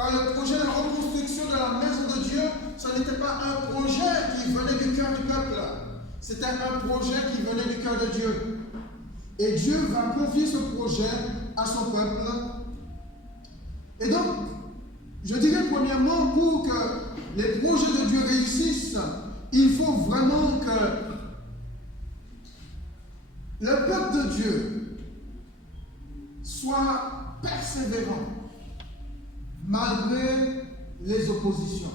Car le projet de reconstruction de la maison de Dieu, ce n'était pas un projet qui venait du cœur du peuple. C'était un projet qui venait du cœur de Dieu. Et Dieu va confier ce projet à son peuple. Et donc, je dirais premièrement, pour que les projets de Dieu réussissent, il faut vraiment que le peuple de Dieu soit persévérant malgré les oppositions.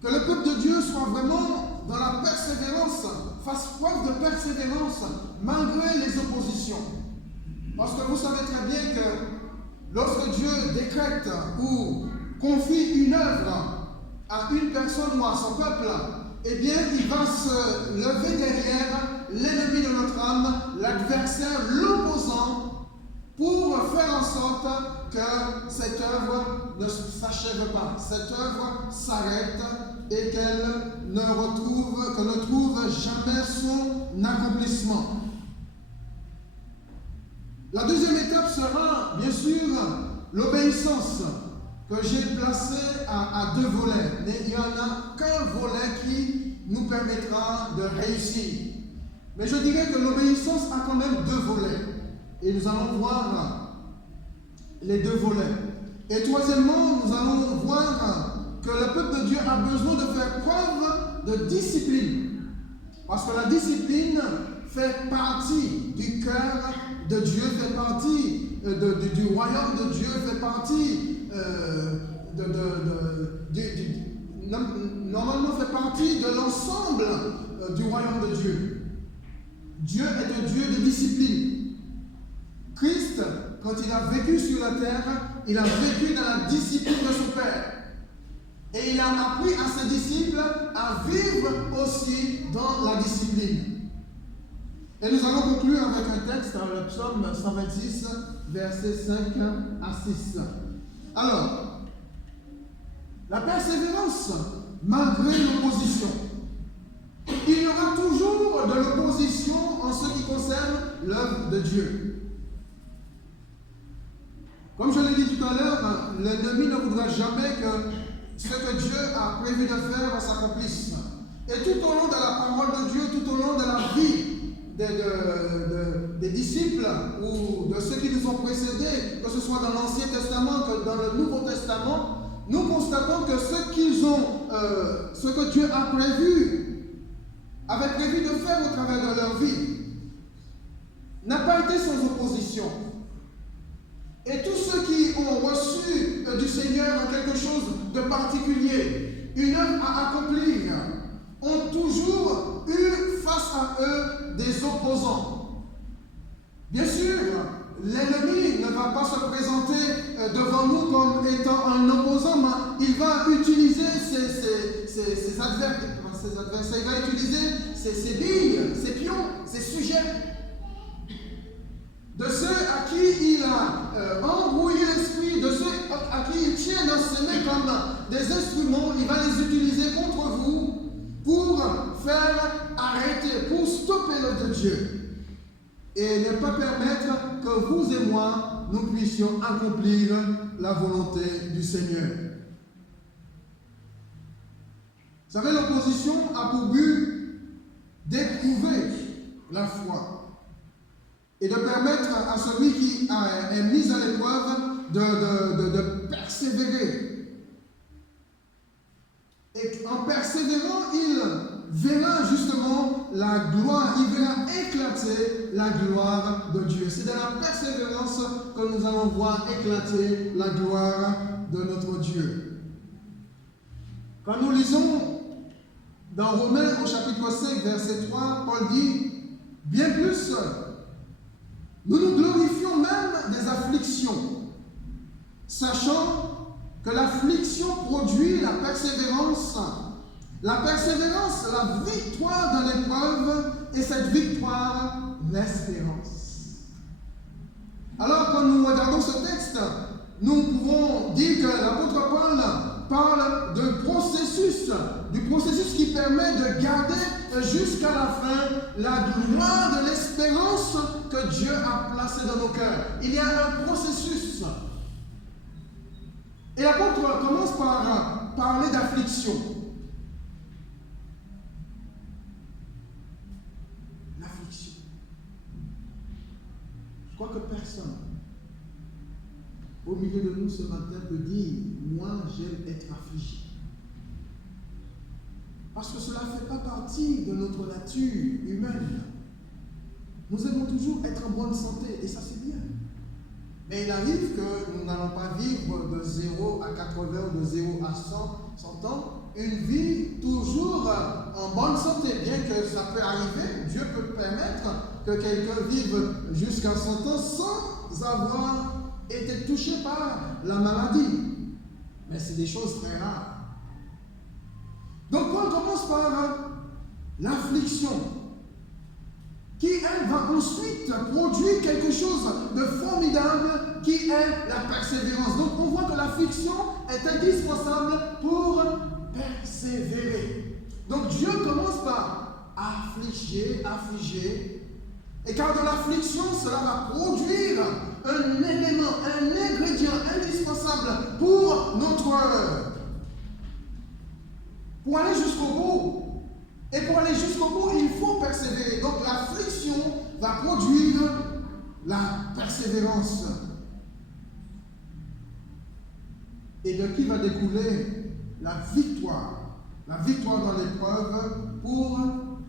Que le peuple de Dieu soit vraiment dans la persévérance, fasse preuve de persévérance malgré les oppositions. Parce que vous savez très bien que lorsque Dieu décrète ou confie une œuvre à une personne ou à son peuple, eh bien, il va se lever derrière l'ennemi de notre âme, l'adversaire, l'opposant, pour faire en sorte que cette œuvre ne s'achève pas, cette œuvre s'arrête et qu'elle ne trouve jamais son accomplissement. La deuxième étape sera, bien sûr, l'obéissance, que j'ai placée à deux volets. Mais il n'y en a qu'un volet qui nous permettra de réussir. Mais je dirais que l'obéissance a quand même deux volets. Et nous allons voir les deux volets. Et troisièmement, nous allons voir que le peuple de Dieu a besoin de faire preuve de discipline. Parce que la discipline fait partie du cœur de Dieu, fait partie du royaume de Dieu, fait partie normalement fait partie de l'ensemble du royaume de Dieu. Dieu est un Dieu de discipline. Christ, quand il a vécu sur la terre, il a vécu dans la discipline de son Père. Et il a appris à ses disciples à vivre aussi dans la discipline. Et nous allons conclure avec un texte dans le psaume 126, versets 5 à 6. Alors, la persévérance malgré l'opposition. Il y aura toujours de l'opposition en ce qui concerne l'œuvre de Dieu. Comme je l'ai dit tout à l'heure, l'ennemi ne voudra jamais que ce que Dieu a prévu de faire s'accomplisse. Et tout au long de la parole de Dieu, tout au long de la vie des disciples ou de ceux qui nous ont précédés, que ce soit dans l'Ancien Testament que dans le Nouveau Testament, nous constatons que ce que Dieu avait prévu de faire au travers de leur vie, n'a pas été sans opposition. Et tous ceux qui ont reçu du Seigneur quelque chose de particulier, une œuvre à accomplir, ont toujours eu face à eux des opposants. Bien sûr, l'ennemi ne va pas se présenter devant nous comme étant un opposant, mais il va utiliser ses adversaires, il va utiliser ses billes, ses pions, ses sujets. De ceux à qui il a embrouillé l'esprit, de ceux à qui il tient dans ses mains comme des instruments, il va les utiliser contre vous pour faire arrêter, pour stopper l'œuvre de Dieu. Et ne pas permettre que vous et moi, nous puissions accomplir la volonté du Seigneur. Vous savez, l'opposition a pour but d'éprouver la foi et de permettre à celui qui est mis à l'épreuve de persévérer. Et en persévérant, il verra justement la gloire, il verra éclater la gloire de Dieu. C'est dans la persévérance que nous allons voir éclater la gloire de notre Dieu. Quand nous lisons dans Romains au chapitre 5, verset 3, Paul dit, bien plus, nous nous glorifions même des afflictions, sachant que l'affliction produit la persévérance, la victoire dans l'épreuve, et cette victoire, l'espérance. Alors, quand nous regardons ce texte, nous pouvons dire que l'apôtre Paul parle du processus qui permet de garder jusqu'à la fin la gloire de l'espérance que Dieu a placée dans nos cœurs. Il y a un processus. Et l'apôtre commence par parler d'affliction. L'affliction. Je crois que personne au milieu de nous ce matin peut dire « Moi, j'aime être affligé ». Parce que cela ne fait pas partie de notre nature humaine. Nous aimons toujours être en bonne santé, et ça c'est bien. Mais il arrive que nous n'allons pas vivre de 0 à 80 ou de 0 à 100 ans, une vie toujours en bonne santé, bien que ça peut arriver. Dieu peut permettre que quelqu'un vive jusqu'à 100 ans sans avoir été touché par la maladie. Mais c'est des choses très rares. Donc Paul commence par l'affliction, qui elle va ensuite produire quelque chose de formidable qui est la persévérance. Donc on voit que l'affliction est indispensable pour persévérer. Donc Dieu commence par affliger, et car de l'affliction, cela va produire un élément, un ingrédient indispensable pour aller jusqu'au bout. Et pour aller jusqu'au bout, il faut persévérer. Donc l'affliction va produire la persévérance. Et de qui va découler la victoire? La victoire dans l'épreuve pour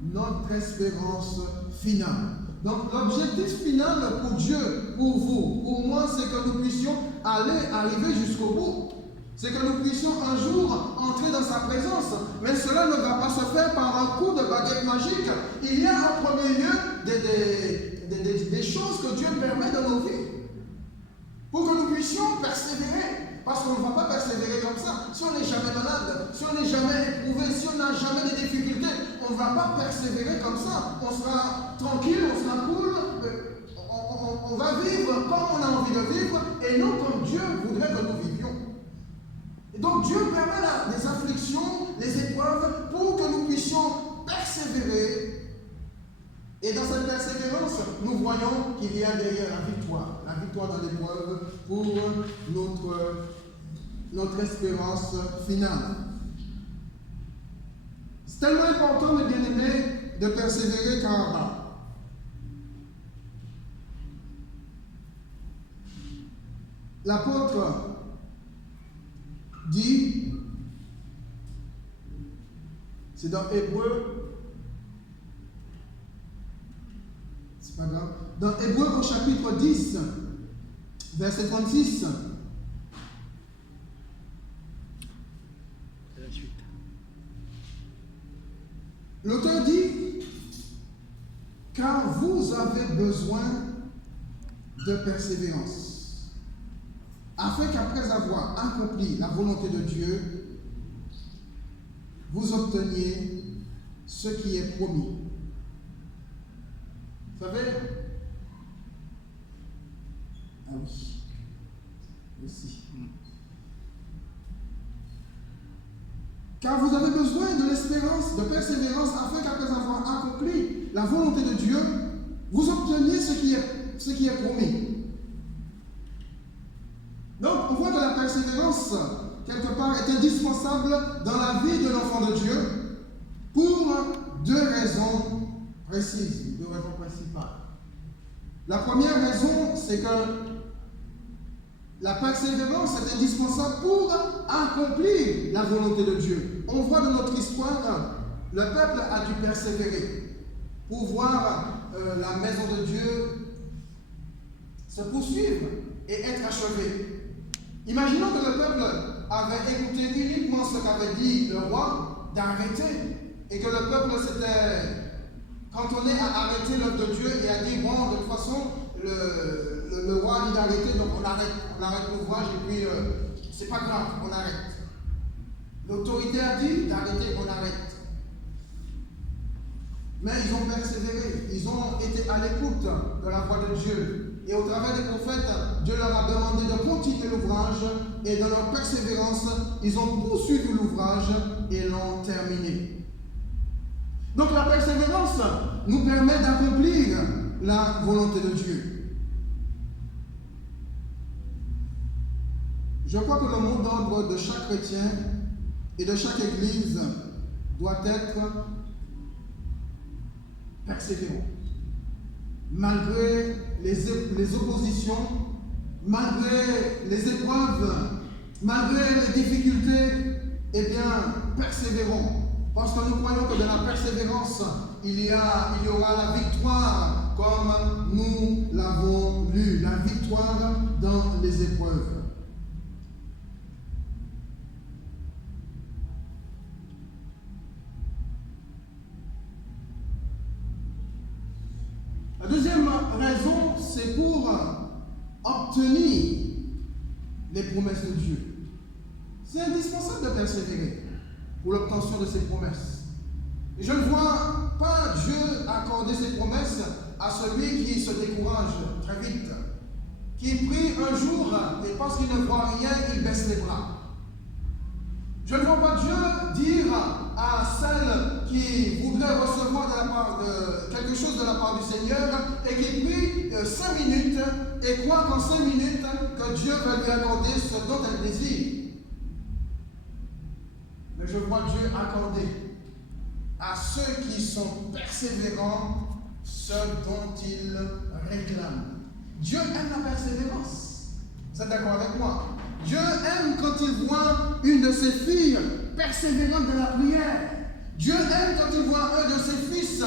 notre espérance finale. Donc l'objectif final pour Dieu, pour vous, pour moi, c'est que nous puissions arriver jusqu'au bout. C'est que nous puissions un jour entrer dans sa présence. Mais cela ne va pas se faire par un coup de baguette magique. Il y a en premier lieu des choses que Dieu permet dans nos vies pour que nous puissions persévérer. Parce qu'on ne va pas persévérer comme ça. Si on n'est jamais malade, si on n'est jamais éprouvé, si on n'a jamais de difficultés, on ne va pas persévérer comme ça. On sera tranquille, on sera cool. On va vivre comme on a envie de vivre et non comme Dieu voudrait que nous vivions. Et donc Dieu permet les afflictions, les épreuves pour que nous puissions persévérer. Et dans cette persévérance, nous voyons qu'il y a derrière la victoire dans l'épreuve pour notre espérance finale. C'est tellement important, mes bien-aimés, de persévérer car l'apôtre dit, c'est dans Hébreux, c'est pas grave, dans Hébreux au chapitre 10, verset 36, l'auteur dit, car vous avez besoin de persévérance, afin qu'après avoir accompli la volonté de Dieu, vous obteniez ce qui est promis. Vous savez? Ah oui, aussi. Car vous avez besoin de l'espérance, de persévérance, afin qu'après avoir accompli la volonté de Dieu, vous obteniez ce qui est promis. Donc, on voit que la persévérance, quelque part, est indispensable dans la vie de l'enfant de Dieu pour deux raisons précises, deux raisons principales. La première raison, c'est que la persévérance est indispensable pour accomplir la volonté de Dieu. On voit dans notre histoire, le peuple a dû persévérer pour voir la maison de Dieu se poursuivre et être achevée. Imaginons que le peuple avait écouté uniquement ce qu'avait dit le roi d'arrêter et que le peuple s'était cantonné à arrêter l'œuvre de Dieu et a dit bon, de toute façon, le roi dit d'arrêter, donc on arrête l'ouvrage et puis c'est pas grave, on arrête. L'autorité a dit d'arrêter, on arrête. Mais ils ont persévéré, ils ont été à l'écoute de la voix de Dieu. Et au travers des prophètes, Dieu leur a demandé de continuer l'ouvrage et de leur persévérance, ils ont poursuivi l'ouvrage et l'ont terminé. Donc la persévérance nous permet d'accomplir la volonté de Dieu. Je crois que le mot d'ordre de chaque chrétien et de chaque église doit être persévérant. Malgré les oppositions, malgré les épreuves, malgré les difficultés, eh bien, persévérons. Parce que nous croyons que de la persévérance, il y aura la victoire, comme nous l'avons lu, la victoire dans les épreuves. La deuxième raison, c'est pour obtenir les promesses de Dieu. C'est indispensable de persévérer pour l'obtention de ces promesses. Et je ne vois pas Dieu accorder ses promesses à celui qui se décourage très vite, qui prie un jour et parce qu'il ne voit rien, il baisse les bras. Je ne vois pas Dieu dire à celle qui voudrait recevoir de la part de quelque chose de la part du Seigneur et qui prie 5 minutes et croit qu'en 5 minutes que Dieu va lui accorder ce dont elle désire. Mais je vois Dieu accorder à ceux qui sont persévérants ce dont ils réclament. Dieu aime la persévérance. Vous êtes d'accord avec moi? Dieu aime quand il voit une de ses filles persévérante dans la prière. Dieu aime quand il voit un de ses fils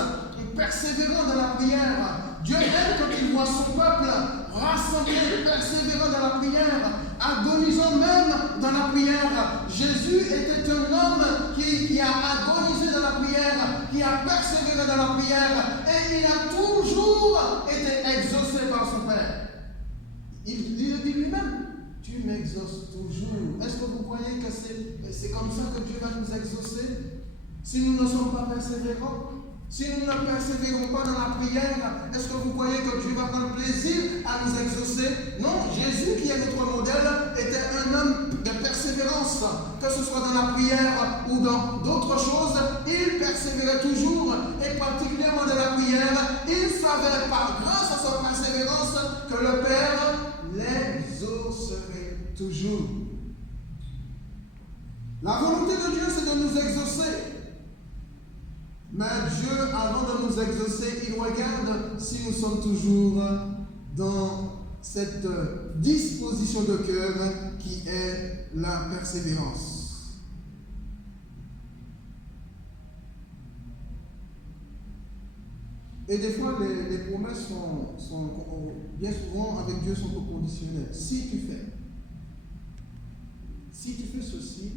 persévérant dans la prière. Dieu aime quand il voit son peuple rassemblé, persévérant dans la prière, agonisant même dans la prière. Jésus était un homme qui a agonisé dans la prière, qui a persévéré dans la prière, et il a toujours été exaucé par son Père. Il le dit lui-même. Tu m'exauces toujours. Est-ce que vous croyez que c'est comme ça que Dieu va nous exaucer? Si nous ne sommes pas persévérants, si nous ne persévérons pas dans la prière, est-ce que vous croyez que Dieu va prendre plaisir à nous exaucer? Non, Jésus, qui est notre modèle, était un homme de persévérance. Que ce soit dans la prière ou dans d'autres choses, il persévérait toujours, et particulièrement dans la prière, il savait par grâce à sa persévérance que le Père l'exaucerait toujours. La volonté de Dieu, c'est de nous exaucer. Mais Dieu, avant de nous exaucer, il regarde si nous sommes toujours dans cette disposition de cœur qui est la persévérance. Et des fois, les promesses sont bien souvent avec Dieu sont conditionnelles. Si tu fais ceci,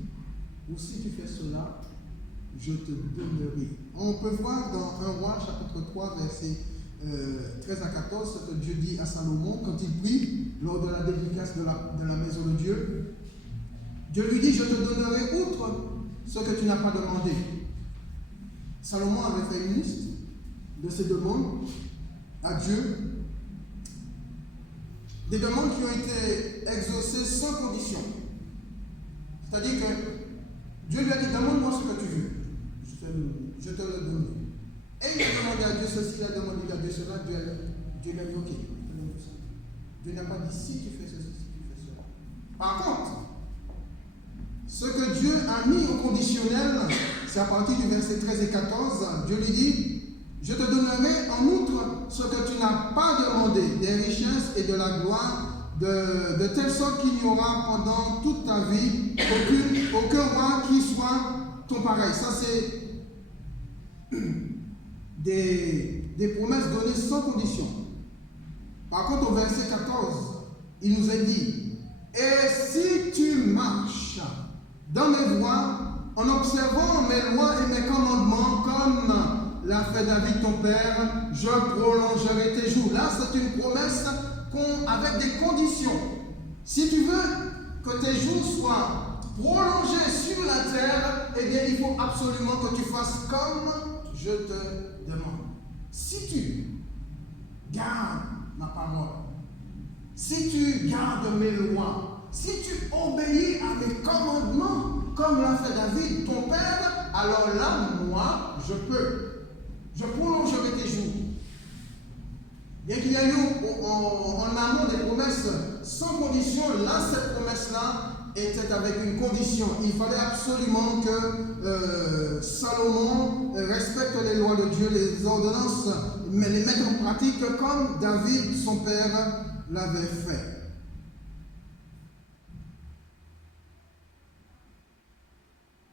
ou si tu fais cela, je te donnerai. On peut voir dans 1 Roi, chapitre 3, versets 13 à 14, ce que Dieu dit à Salomon quand il prie lors de la dédicace de la maison de Dieu. Dieu lui dit, je te donnerai outre ce que tu n'as pas demandé. Salomon avait fait une liste de ses demandes à Dieu, des demandes qui ont été exaucées sans condition. C'est-à-dire que Dieu lui a dit, demande-moi ce que tu veux, je te le donne. Et il a demandé à Dieu ceci, il a demandé à Dieu cela, Dieu lui a dit, ok, Dieu n'a pas dit si tu fais ceci, si tu fais cela. Par contre, ce que Dieu a mis au conditionnel, c'est à partir du verset 13 et 14, Dieu lui dit, je te donnerai en outre ce que tu n'as pas demandé, des richesses et de la gloire, de telle sorte qu'il n'y aura pendant toute ta vie aucun roi qui soit ton pareil. Ça, c'est des promesses données sans condition. Par contre, au verset 14, il nous est dit, et si tu marches dans mes voies, en observant mes lois et mes commandements, comme l'a fait David ton père, je prolongerai tes jours. Là, c'est une promesse avec des conditions. Si tu veux que tes jours soient prolongés sur la terre, eh bien, il faut absolument que tu fasses comme je te demande. Si tu gardes ma parole, si tu gardes mes lois, si tu obéis à mes commandements, comme l'a fait David, ton père, alors là, moi, je prolongerai tes jours. Bien qu'il y ait eu en amont des promesses sans condition, là, cette promesse-là était avec une condition. Il fallait absolument que Salomon respecte les lois de Dieu, les ordonnances, mais les mettre en pratique comme David, son père, l'avait fait.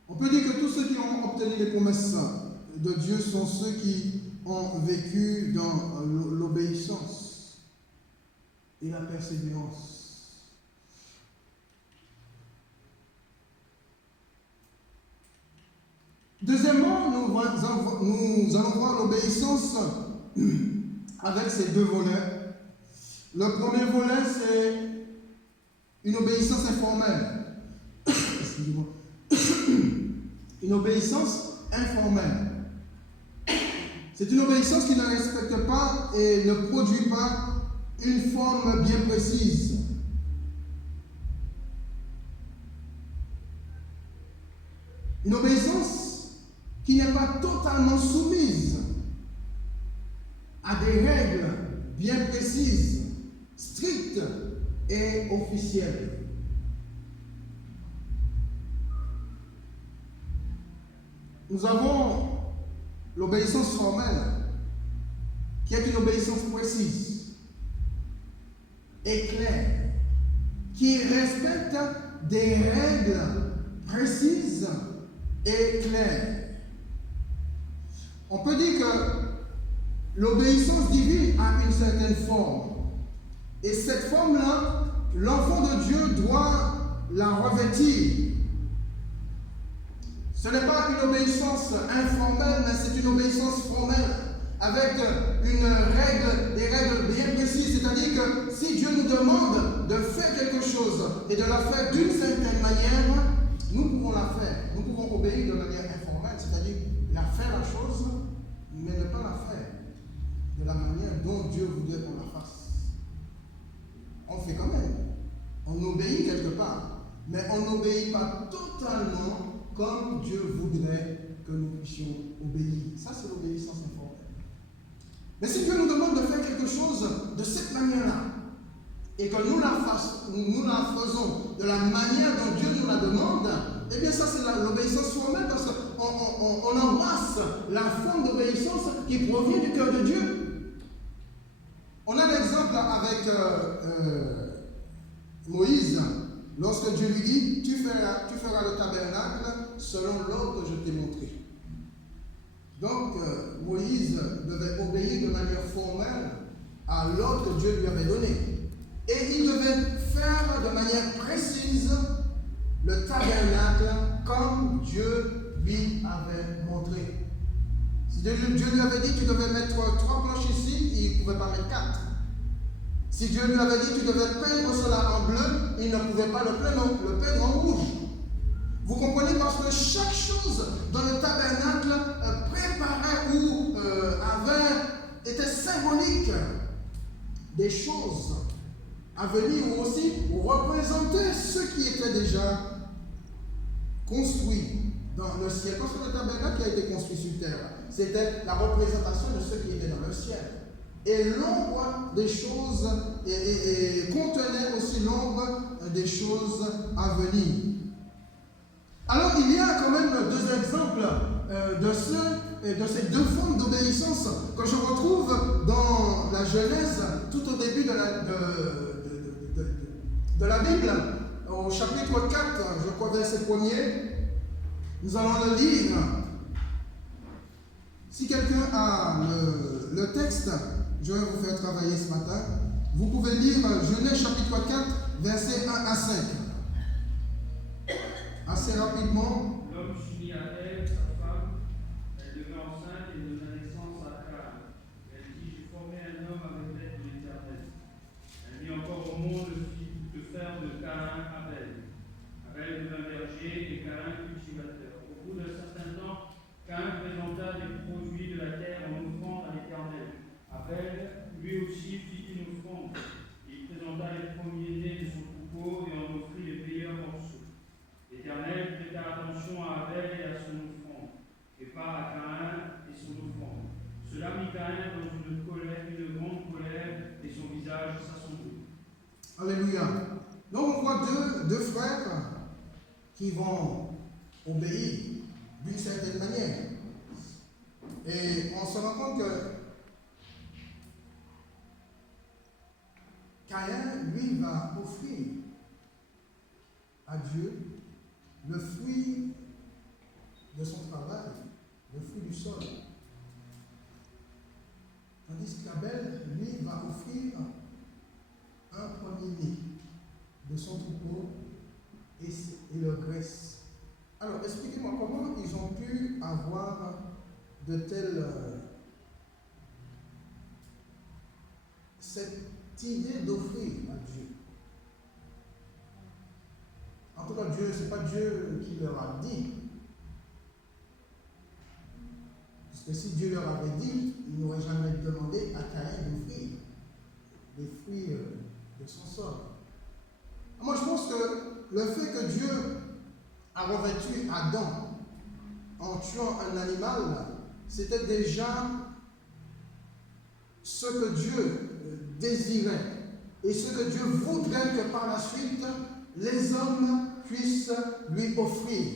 On peut dire que tous ceux qui ont obtenu les promesses de Dieu sont ceux qui ont vécu dans l'obéissance et la persévérance. Deuxièmement, nous allons voir l'obéissance avec ses deux volets. Le premier volet, c'est une obéissance informelle. Excusez-moi. Une obéissance informelle. C'est une obéissance qui ne respecte pas et ne produit pas une forme bien précise. Une obéissance qui n'est pas totalement soumise à des règles bien précises, strictes et officielles. Nous avons l'obéissance formelle, qui est une obéissance précise et claire, qui respecte des règles précises et claires. On peut dire que l'obéissance divine a une certaine forme. Et cette forme-là, l'enfant de Dieu doit la revêtir. Ce n'est pas une obéissance informelle, mais c'est une obéissance formelle, avec des règles bien précises. C'est-à-dire que si Dieu nous demande de faire quelque chose et de la faire d'une certaine manière, nous pouvons la faire. Nous pouvons obéir de manière informelle, c'est-à-dire faire la chose, mais ne pas la faire de la manière dont Dieu voudrait qu'on la fasse. On fait quand même. On obéit quelque part, mais on n'obéit pas totalement comme Dieu voudrait que nous puissions obéir. Ça, c'est l'obéissance informelle. Mais si Dieu nous demande de faire quelque chose de cette manière-là, et que nous la faisons de la manière dont Dieu nous la demande, eh bien ça c'est l'obéissance formelle, parce qu'on embrasse la forme d'obéissance qui provient du cœur de Dieu. On a l'exemple avec Moïse, lorsque Dieu lui dit, tu feras le tabernacle selon l'ordre que je t'ai montré. Donc Moïse devait obéir de manière formelle à l'ordre que Dieu lui avait donné. Et il devait faire de manière précise le tabernacle comme Dieu lui avait montré. Si Dieu lui avait dit tu devais mettre 3 planches ici, il ne pouvait pas mettre 4. Si Dieu lui avait dit tu devais peindre cela en bleu, il ne pouvait pas le peindre en rouge. Vous comprenez, parce que chaque chose dans le tabernacle préparait ou était symbolique des choses à venir, ou aussi représenter ce qui était déjà construit dans le ciel. Parce que le tabernacle qui a été construit sur terre, c'était la représentation de ce qui était dans le ciel. Et l'ombre des choses, et contenait aussi l'ombre des choses à venir. Alors il y a quand même 2 exemples de ces 2 formes d'obéissance que je retrouve dans la Genèse, tout au début de la Bible, au chapitre 4, je crois verset 1er. Nous allons le lire. Si quelqu'un a le texte, je vais vous faire travailler ce matin. Vous pouvez lire Genèse chapitre 4, versets 1 à 5. Assez rapidement. L'homme s'unit à elle, sa femme, elle devint enceinte et donna naissance à Caïn. Elle dit, j'ai formé un homme avec l'aide de l'Éternel. Elle mit encore au monde le frère de Caïn, Abel. Abel devint berger et Caïn cultivateur. Au bout d'un certain temps, Caïn présenta des produits de la terre en offrande à l'Éternel. Abel, lui aussi, fit une offrande. Il présenta les premiers-nés de son troupeau et en offrit les meilleurs morceaux. L'Éternel prêta attention à Abel et à son offrande, et pas à Caïn et son offrande. qui vont obéir d'une certaine manière. Et on se rend compte que Caïn, lui, va offrir à Dieu le fruit de son travail, le fruit du sol. Tandis qu'Abel, lui, va offrir un premier-né de son troupeau et leur graisse. Alors, expliquez-moi comment ils ont pu avoir de telles... cette idée d'offrir à Dieu. En tout cas, Dieu, ce n'est pas Dieu qui leur a dit. Parce que si Dieu leur avait dit, il n'aurait jamais demandé à Caïn d'offrir les fruits de son sol. Moi, je pense que le fait que Dieu a revêtu Adam en tuant un animal, c'était déjà ce que Dieu désirait et ce que Dieu voudrait que par la suite les hommes puissent lui offrir.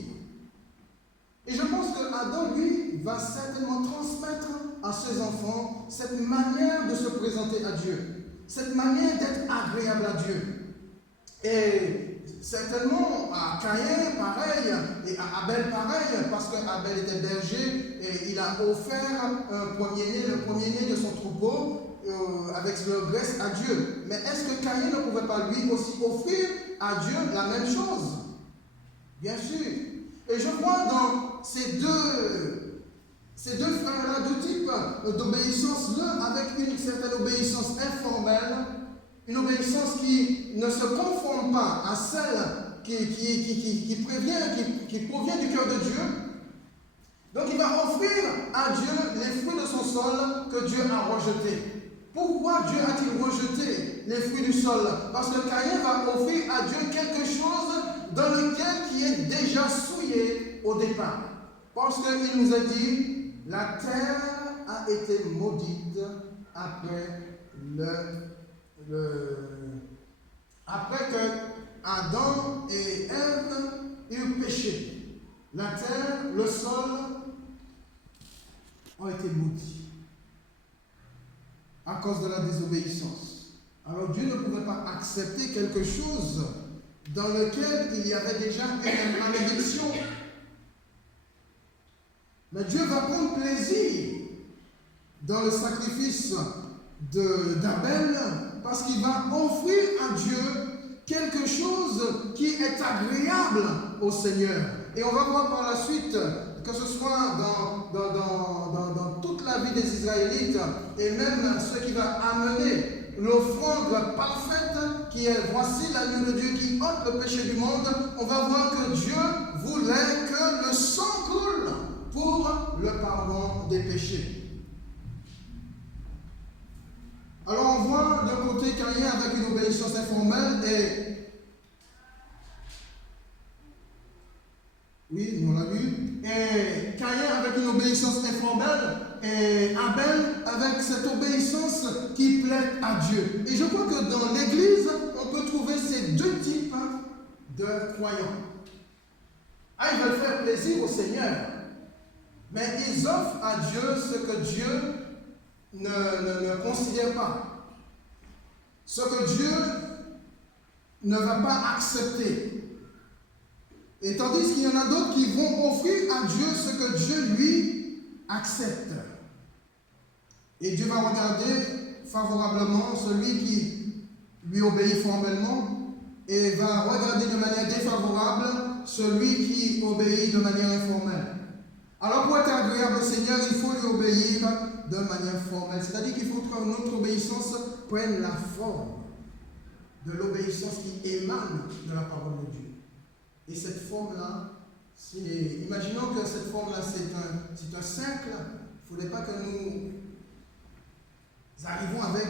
Et je pense que Adam, lui, va certainement transmettre à ses enfants cette manière de se présenter à Dieu, cette manière d'être agréable à Dieu. Et certainement à Caïn, pareil, et à Abel, pareil, parce qu'Abel était berger et il a offert un premier-né, le premier-né de son troupeau, avec leur graisse à Dieu. Mais est-ce que Caïn ne pouvait pas lui aussi offrir à Dieu la même chose? Bien sûr. Et je vois dans ces deux frères-là, deux types d'obéissance, l'un avec une certaine obéissance informelle, une obéissance qui ne se conforme pas à celle qui provient du cœur de Dieu. Donc il va offrir à Dieu les fruits de son sol que Dieu a rejetés. Pourquoi Dieu a-t-il rejeté les fruits du sol? Parce que Caïn va offrir à Dieu quelque chose dans lequel qui est déjà souillé au départ. Parce qu'il nous a dit, la terre a été maudite après après que Adam et Ève eurent péché. La terre, le sol ont été maudits à cause de la désobéissance. Alors Dieu ne pouvait pas accepter quelque chose dans lequel il y avait déjà une malédiction. Mais Dieu va prendre plaisir dans le sacrifice d'Abel parce qu'il va offrir à Dieu quelque chose qui est agréable au Seigneur. Et on va voir par la suite, que ce soit dans toute la vie des Israélites et même ce qui va amener l'offrande parfaite qui est voici l'agneau de Dieu qui ôte le péché du monde, on va voir que Dieu voulait que le sang coule pour le pardon des péchés. Alors on voit d'un côté Caïn avec une obéissance informelle et oui, nous l'avons vu. Et Caïn avec une obéissance informelle et Abel avec cette obéissance qui plaît à Dieu. Et je crois que dans l'Église, on peut trouver ces deux types de croyants. Ils veulent faire plaisir au Seigneur, mais ils offrent à Dieu ce que Dieu ne considère pas. Ce que Dieu ne va pas accepter. Et tandis qu'il y en a d'autres qui vont offrir à Dieu ce que Dieu lui accepte. Et Dieu va regarder favorablement celui qui lui obéit formellement et va regarder de manière défavorable celui qui obéit de manière informelle. Alors pour être agréable au Seigneur, il faut lui obéir de manière formelle. C'est-à-dire qu'il faut que notre obéissance prenne la forme de l'obéissance qui émane de la parole de Dieu. Et cette forme-là, imaginons que cette forme-là, c'est un cercle. Il ne faudrait pas que nous arrivions avec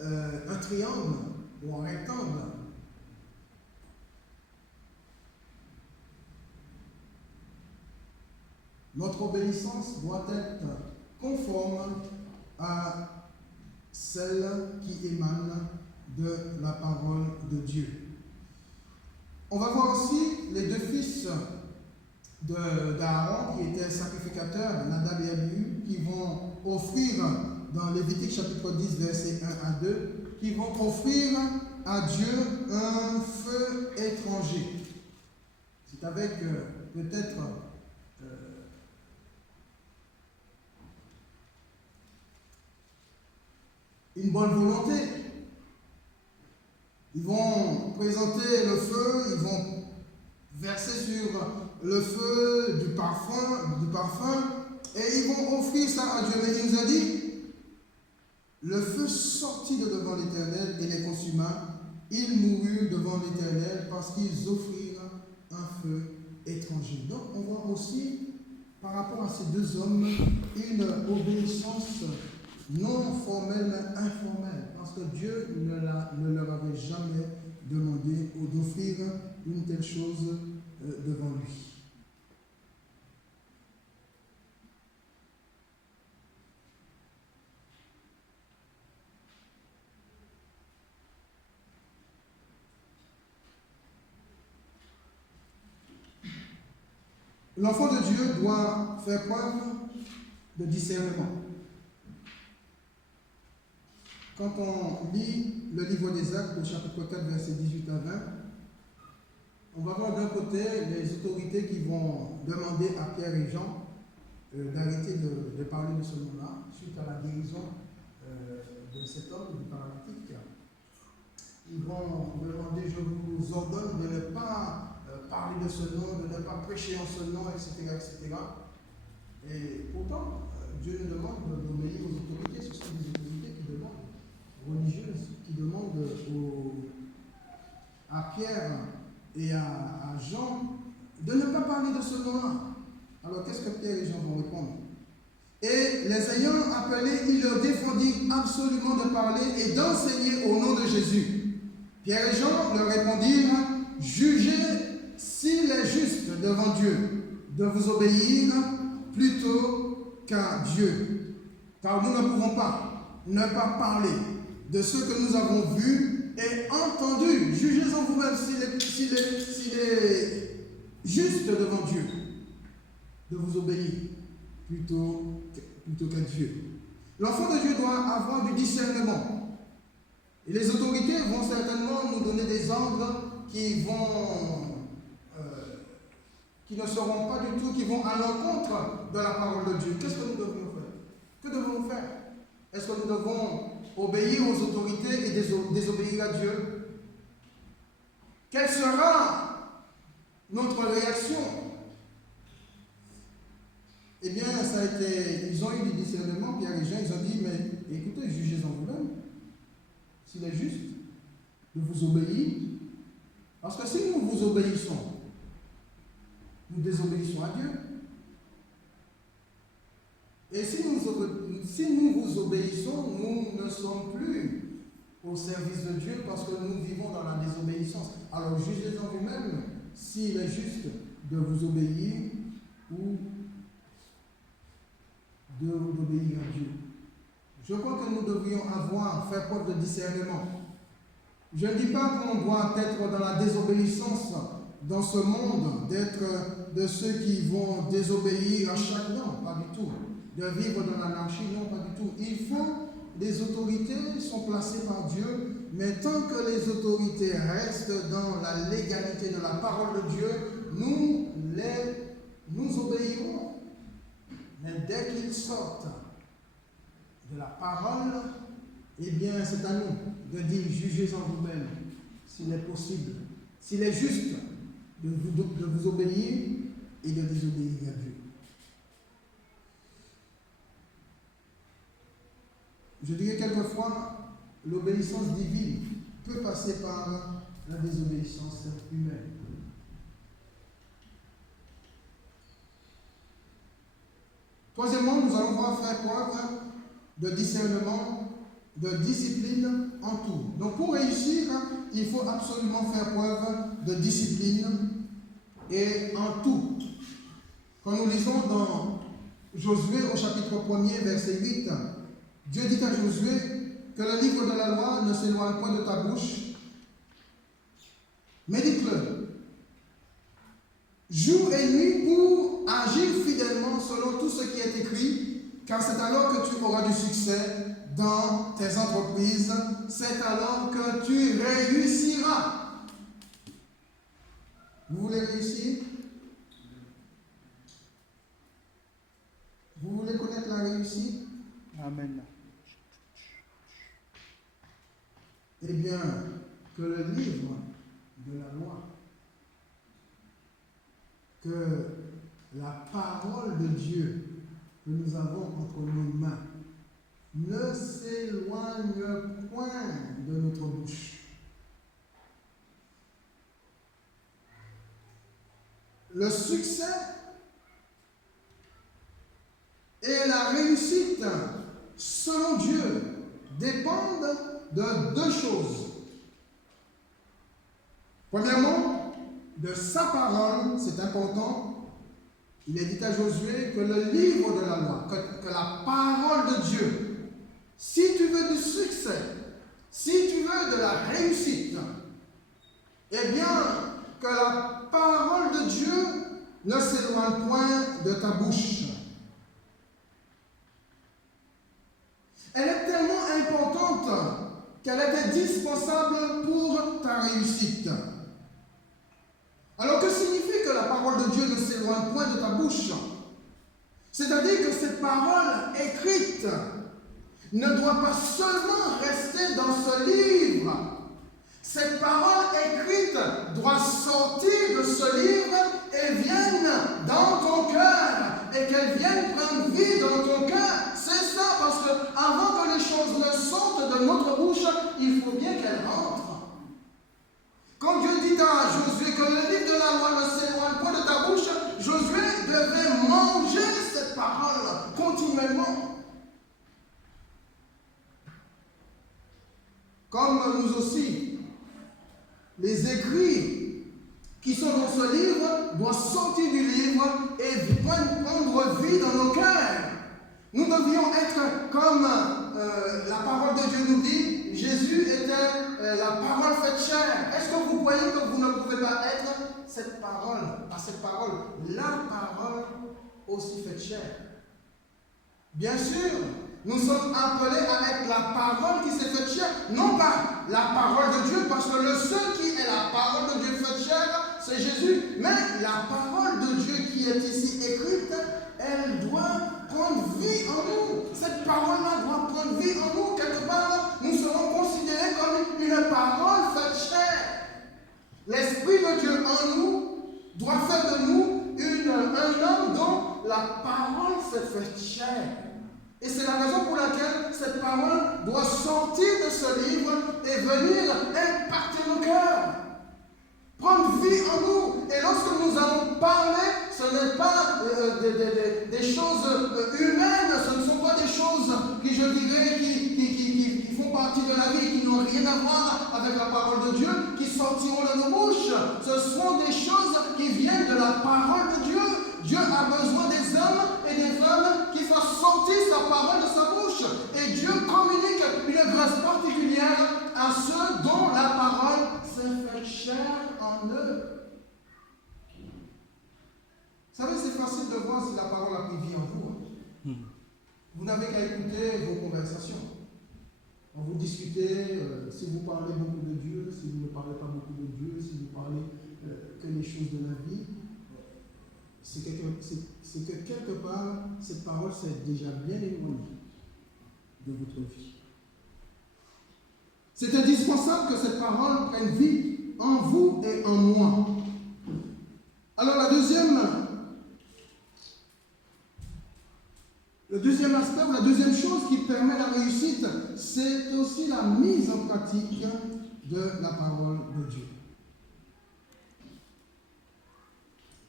un triangle ou un rectangle. Notre obéissance doit être conforme à celle qui émane de la parole de Dieu. On va voir aussi les deux fils d'Aaron qui étaient sacrificateurs, Nadab et Abihu, qui vont offrir dans Lévitique chapitre 10, versets 1 à 2, qui vont offrir à Dieu un feu étranger. C'est avec peut-être une bonne volonté. Ils vont présenter le feu, ils vont verser sur le feu du parfum, et ils vont offrir ça à Dieu. Mais il nous a dit, le feu sortit de devant l'Éternel et les consuma. Ils moururent devant l'Éternel parce qu'ils offrirent un feu étranger. Donc on voit aussi, par rapport à ces deux hommes, une obéissance non formelle mais informelle, parce que Dieu ne leur avait jamais demandé d'offrir une telle chose devant lui. L'enfant de Dieu doit faire preuve de discernement. Quand on lit le livre des Actes, au chapitre 4, versets 18 à 20, on va voir d'un côté les autorités qui vont demander à Pierre et Jean d'arrêter de parler de ce nom-là, suite à la guérison de cet homme, du paralytique. Ils vont demander, je vous ordonne de ne pas parler de ce nom, de ne pas prêcher en ce nom, etc. etc. Et pourtant, Dieu nous demande d'obéir aux autorités. Ce sont des autorités qui demandent, religieuses, qui demandent à Pierre et à Jean de ne pas parler de ce nom-là. Alors qu'est-ce que Pierre et Jean vont répondre? Et les ayant appelés, il leur défendit absolument de parler et d'enseigner au nom de Jésus. Pierre et Jean leur répondirent, jugez s'il est juste devant Dieu de vous obéir plutôt qu'à Dieu. Car nous ne pouvons pas ne pas parler de ce que nous avons vu et entendu. Jugez-en vous-même s'il est juste devant Dieu de vous obéir plutôt qu'à Dieu. L'enfant de Dieu doit avoir du discernement. Et les autorités vont certainement nous donner des ordres qui ne seront pas du tout, qui vont à l'encontre de la parole de Dieu. Qu'est-ce que nous devons faire? Que devons-nous faire? Est-ce que nous devons obéir aux autorités et désobéir à Dieu? Quelle sera notre réaction? Eh bien, ils ont eu du discernement, Pierre et Jean, ils ont dit, mais écoutez, jugez-en vous-même, s'il est juste de vous obéir. Parce que si nous vous obéissons, nous désobéissons à Dieu. Et si nous vous obéissons, nous ne sommes plus au service de Dieu parce que nous vivons dans la désobéissance. Alors jugez-en vous-même s'il est juste de vous obéir ou d'obéir à Dieu. Je crois que nous devrions faire preuve de discernement. Je ne dis pas qu'on doit être dans la désobéissance dans ce monde, d'être de ceux qui vont désobéir à chaque nom, pas du tout. De vivre dans l'anarchie, non, pas du tout. Les autorités sont placées par Dieu, mais tant que les autorités restent dans la légalité de la parole de Dieu, nous obéirons. Mais dès qu'ils sortent de la parole, eh bien, c'est à nous de dire, jugez-en vous-même, s'il est possible, s'il est juste de vous obéir et de désobéir à Dieu. Je dirais quelquefois, l'obéissance divine peut passer par la désobéissance humaine. Troisièmement, nous allons voir faire preuve de discernement, de discipline en tout. Donc pour réussir, il faut absolument faire preuve de discipline et en tout. Quand nous lisons dans Josué au chapitre 1er, verset 8, Dieu dit à Josué que le livre de la loi ne s'éloigne pas de ta bouche. Médite-le jour et nuit pour agir fidèlement selon tout ce qui est écrit, car c'est alors que tu auras du succès dans tes entreprises, c'est alors que tu réussiras. Vous voulez réussir? Vous voulez connaître la réussite? Amen. Eh bien, que le livre de la loi, que la parole de Dieu que nous avons entre nos mains ne s'éloigne point de notre bouche. Le succès et la réussite, selon Dieu, dépendent de deux choses. Premièrement, de sa parole, c'est important. Il est dit à Josué que le livre de la loi, que la parole de Dieu, si tu veux du succès, si tu veux de la réussite, eh bien, que la parole de Dieu ne s'éloigne point de ta bouche. Elle est tellement importante qu'elle est indispensable pour ta réussite. Alors que signifie que la parole de Dieu ne s'éloigne point de ta bouche? C'est-à-dire que cette parole écrite ne doit pas seulement rester dans ce livre. Cette parole écrite doit sortir de ce livre et vienne dans ton cœur, et qu'elle vienne prendre vie dans ton cœur. C'est ça, parce que avant que les choses ne sortent de notre bouche, il faut bien qu'elles rentrent. Quand Dieu dit à Josué que le livre de la loi ne s'éloigne pas de ta bouche, Josué devait manger cette parole continuellement. Comme nous aussi, les écrits qui sont dans ce livre doivent sortir du livre et prendre vie dans nos cœurs. Nous devions être comme la parole de Dieu nous dit. Jésus était la parole faite chair. Est-ce que vous croyez que vous ne pouvez pas être cette parole, la parole aussi faite chair? Bien sûr, nous sommes appelés à être la parole qui s'est faite chair, non pas la parole de Dieu, parce que le seul qui est la parole de Dieu faite chair, c'est Jésus. Mais la parole de Dieu qui est ici écrite, elle doit prendre vie en nous. Cette parole-là doit prendre vie en nous. Quelque part, nous serons considérés comme une parole faite chair. L'Esprit de Dieu en nous doit faire de nous un homme dont la parole s'est faite chair. Et c'est la raison pour laquelle cette parole doit sortir de ce livre et venir impacter nos cœurs, prendre vie en nous. Et lorsque nous allons parler, ce n'est pas des choses humaines, ce ne sont pas des choses qui, je dirais, qui font partie de la vie, qui n'ont rien à voir avec la parole de Dieu, qui sortiront de nos bouches. Ce sont des choses qui viennent de la parole de Dieu. Dieu a besoin des hommes et des femmes qui fassent sortir sa parole de sa bouche. Et Dieu communique une grâce particulière à ceux dont la parole s'est faite chair en eux. Vous savez, c'est facile de voir si la parole a pris vie en vous. Vous n'avez qu'à écouter vos conversations. Quand vous discutez, si vous parlez beaucoup de Dieu, si vous ne parlez pas beaucoup de Dieu, si vous parlez que les choses de la vie, c'est que quelque part, cette parole s'est déjà bien éloignée de votre vie. C'est indispensable que cette parole prenne vie en vous et en moi. Alors le deuxième aspect, ou la deuxième chose qui permet la réussite, c'est aussi la mise en pratique de la parole de Dieu.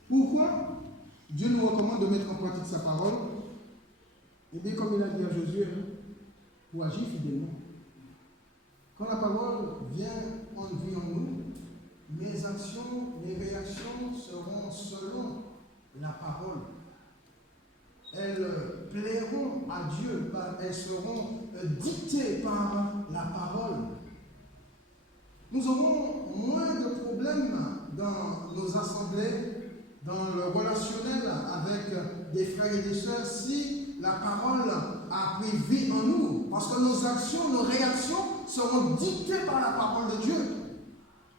Pourquoi Dieu nous recommande de mettre en pratique sa parole? Et bien, comme il a dit à Josué, pour agir fidèlement. Quand la parole vient en vie en nous, mes actions, mes réactions seront selon la parole. Elles plairont à Dieu, elles seront dictées par la parole. Nous aurons moins de problèmes dans nos assemblées dans le relationnel avec des frères et des sœurs si la parole a pris vie en nous. Parce que nos actions, nos réactions seront dictées par la parole de Dieu.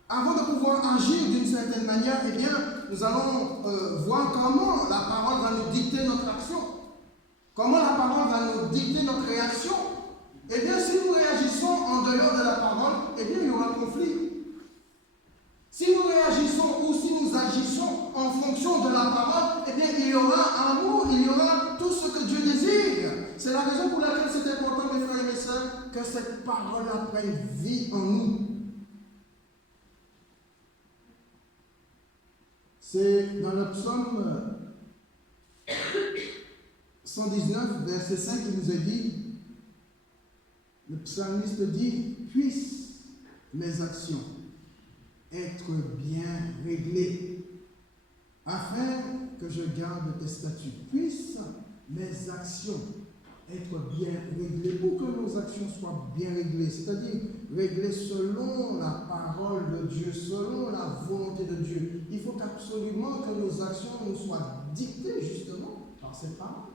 Avant de pouvoir agir d'une certaine manière, eh bien, nous allons voir comment la parole va nous dicter notre action. Comment la parole va nous dicter notre réaction. Eh bien, si nous réagissons en dehors de la parole, eh bien, il y aura conflit. Si nous réagissons ou si nous agissons en fonction de la parole, eh bien, il y aura amour, il y aura tout ce que Dieu désire. C'est la raison pour laquelle c'est important, mes frères et mes sœurs, que cette parole prenne vie en nous. C'est dans le psaume 119, verset 5, qui nous est dit, le psalmiste dit, puissent mes actions être bien réglées, afin que je garde tes statuts. Puissent mes actions être bien réglées, pour que nos actions soient bien réglées, c'est-à-dire réglées selon la parole de Dieu, selon la volonté de Dieu. Il faut absolument que nos actions nous soient dictées justement par cette parole.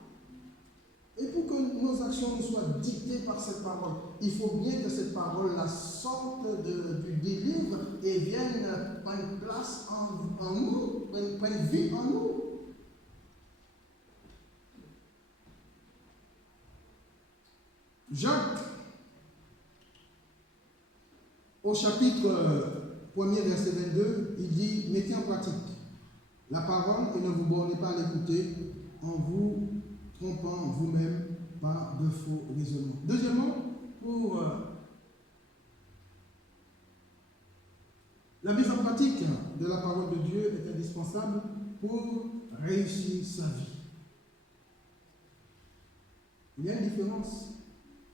Et pour que nos actions nous soient dictées par cette parole, il faut bien que cette parole la sorte du livre et vienne prendre place en nous, prenne vie en nous. Jacques, au chapitre 1er, verset 22, il dit, mettez en pratique la parole et ne vous bornez pas à l'écouter en vous trompant vous-même par de faux raisonnements. Deuxièmement, pour la mise en pratique de la parole de Dieu est indispensable pour réussir sa vie. Il y a une différence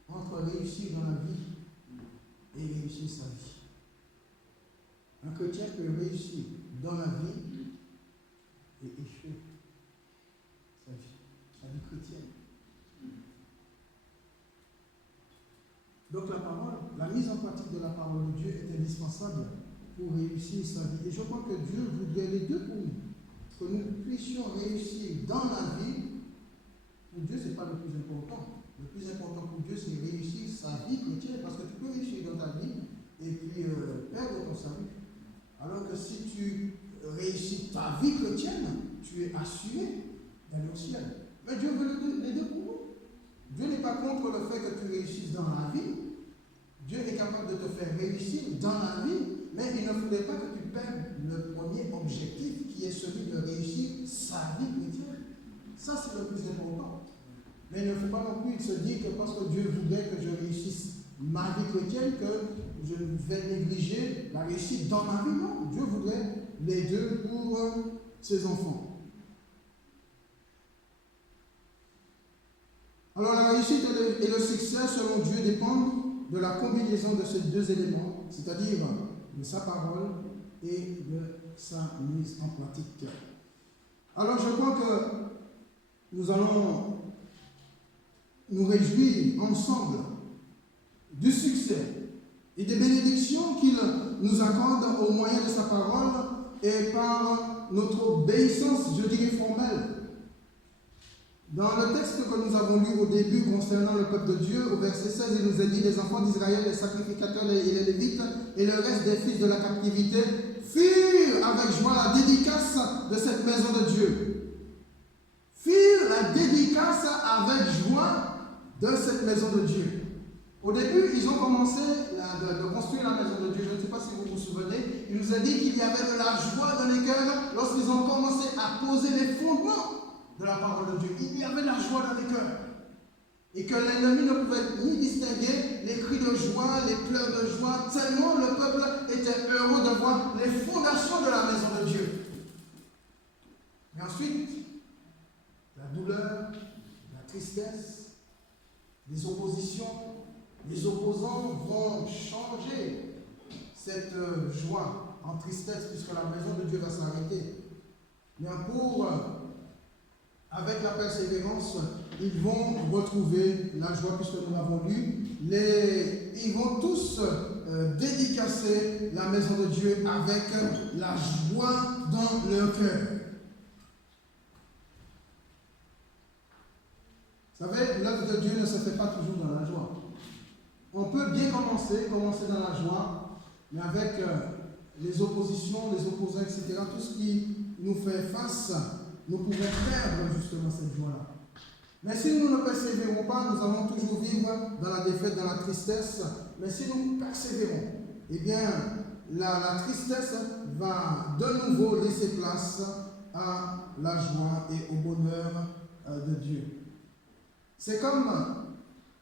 entre réussir dans la vie et réussir sa vie. Un chrétien peut réussir dans la vie et échouer sa vie chrétienne. Donc la parole, la mise en pratique de la parole de Dieu est indispensable pour réussir sa vie. Et je crois que Dieu voudrait les deux pour nous. Que nous puissions réussir dans la vie. Pour Dieu, ce n'est pas le plus important. Le plus important pour Dieu, c'est réussir sa vie chrétienne. Parce que tu peux réussir dans ta vie et puis perdre ton salut. Alors que si tu réussis ta vie chrétienne, tu es assuré d'aller au ciel. Mais Dieu veut les deux pour nous. Dieu n'est pas contre le fait que tu réussisses dans la vie. Dieu est capable de te faire réussir dans la vie, mais il ne voulait pas que tu perdes le premier objectif qui est celui de réussir sa vie chrétienne. Ça, c'est le plus important. Mais il ne faut pas non plus se dire que parce que Dieu voulait que je réussisse ma vie chrétienne, que je vais négliger la réussite dans ma vie. Non, Dieu voudrait les deux pour ses enfants. Alors la réussite et le succès, selon Dieu, dépendent de la combinaison de ces deux éléments, c'est-à-dire de sa parole et de sa mise en pratique. Alors je crois que nous allons nous réjouir ensemble du succès et des bénédictions qu'il nous accorde au moyen de sa parole et par notre obéissance, je dirais formelle. Dans le texte que nous avons lu au début concernant le peuple de Dieu, au verset 16, il nous est dit, les enfants d'Israël, les sacrificateurs et les lévites et le reste des fils de la captivité firent avec joie la dédicace de cette maison de Dieu. Firent la dédicace avec joie de cette maison de Dieu. Au début, ils ont commencé de construire la maison de Dieu. Je ne sais pas si vous vous souvenez. Il nous a dit qu'il y avait de la joie dans les cœurs lorsqu'ils ont commencé à poser les fondements de la parole de Dieu. Il y avait de la joie dans les cœurs. Et que l'ennemi ne pouvait ni distinguer les cris de joie, les pleurs de joie, tellement le peuple était heureux de voir les fondations de la maison de Dieu. Et ensuite, la douleur, la tristesse, les oppositions, les opposants vont changer cette joie en tristesse puisque la maison de Dieu va s'arrêter. Mais avec la persévérance, ils vont retrouver la joie puisque nous l'avons lu. Ils vont tous dédicacer la maison de Dieu avec la joie dans leur cœur. l'œuvre de Dieu ne se fait pas toujours dans la joie. On peut bien commencer dans la joie, mais avec les oppositions, les opposants, etc., tout ce qui nous fait face, nous pouvons perdre justement cette joie-là. Mais si nous ne persévérons pas, nous allons toujours vivre dans la défaite, dans la tristesse. Mais si nous persévérons, eh bien, la tristesse va de nouveau laisser place à la joie et au bonheur de Dieu. C'est comme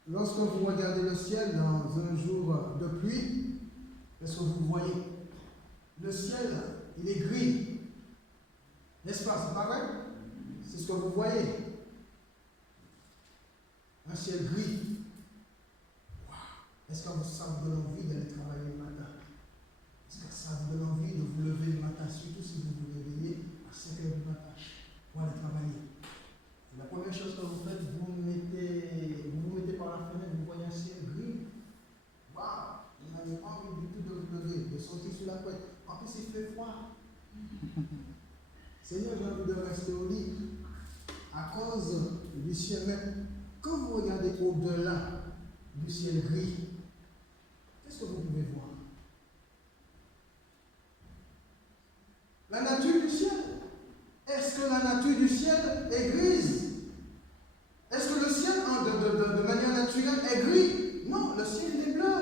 lorsque vous regardez le ciel dans un jour de pluie, est-ce que vous voyez? Le ciel, il est gris. N'est-ce pas? C'est pas vrai? C'est ce que vous voyez. Un ciel gris. Wow. Est-ce que ça vous donne envie d'aller travailler le matin? Est-ce que ça vous donne envie de vous lever le matin, surtout si vous vous réveillez à 5 h du matin pour aller travailler? La première chose que vous faites, vous vous mettez par la fenêtre, vous voyez un ciel gris. Waouh! Vous n'avez pas envie du tout de vous lever, de sortir sur la couette. En plus, il fait froid. Seigneur, j'ai envie de rester au lit à cause du ciel. Mais quand vous regardez au-delà du ciel gris, qu'est-ce que vous pouvez voir? La nature du ciel. Est-ce que la nature du ciel est grise? Est-ce que le ciel, de manière naturelle, est gris? Non, le ciel est bleu.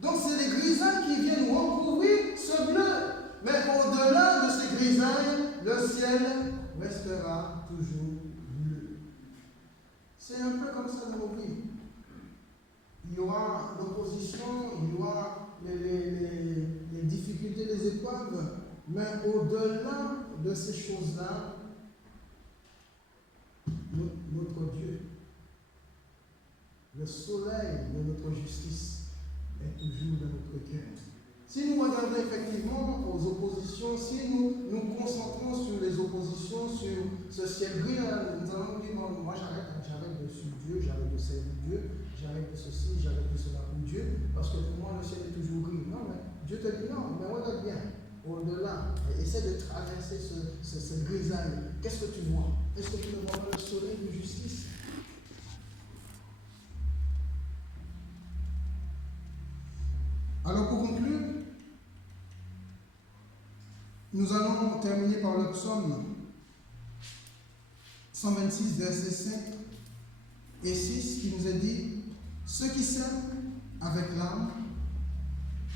Donc c'est les grisailles qui viennent recouvrir ce bleu. Mais au-delà de ces grisailles, le ciel restera toujours bleu. C'est un peu comme ça dans nos vies. Il y aura l'opposition, il y aura les difficultés, les épreuves, mais au-delà de ces choses-là, notre Dieu, le soleil de notre justice, est toujours dans notre cœur. Si nous regardons effectivement aux oppositions, si nous nous concentrons sur les oppositions, sur ce ciel gris, nous allons dire, moi j'arrête de suivre Dieu, j'arrête de servir Dieu, j'arrête de ceci, j'arrête de cela pour Dieu, parce que pour moi le ciel est toujours gris. Non, mais Dieu te dit non, mais regarde bien, au-delà, essaie de traverser cette grisaille. Qu'est-ce que tu vois? Est-ce que tu ne vois pas le soleil de justice? Alors pour conclure, nous allons terminer par le psaume 126, versets 5 et 6, qui nous est dit: ceux qui sèment avec larmes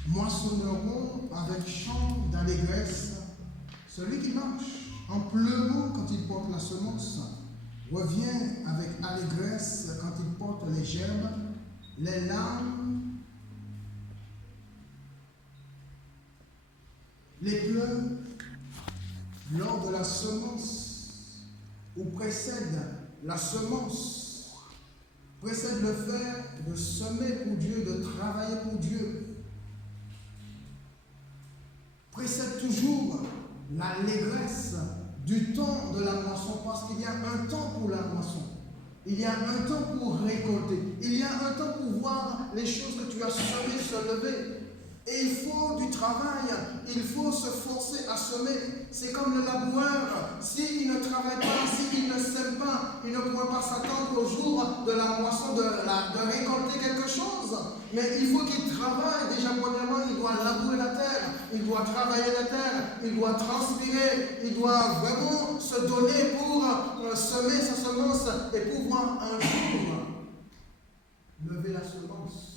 moissonneront avec chant d'allégresse. Celui qui marche en pleurant quand il porte la semence revient avec allégresse quand il porte les gerbes. Les larmes, les pleurs lors de la semence, ou précède la semence, précède le fait de semer pour Dieu, de travailler pour Dieu, précède toujours l'allégresse du temps de la moisson, parce qu'il y a un temps pour la moisson, il y a un temps pour récolter, il y a un temps pour voir les choses que tu as semées se lever. Et il faut du travail, il faut se forcer à semer. C'est comme le laboureur, s'il ne travaille pas, s'il ne sème pas, il ne pourra pas s'attendre au jour de la moisson, de récolter quelque chose. Mais il faut qu'il travaille. Déjà, premièrement, il doit labourer la terre, il doit travailler la terre, il doit transpirer, il doit vraiment se donner pour semer sa semence et pouvoir un jour lever la semence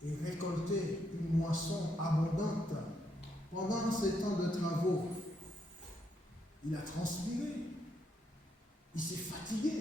et récolter une moisson abondante. Pendant ces temps de travaux, il a transpiré, il s'est fatigué.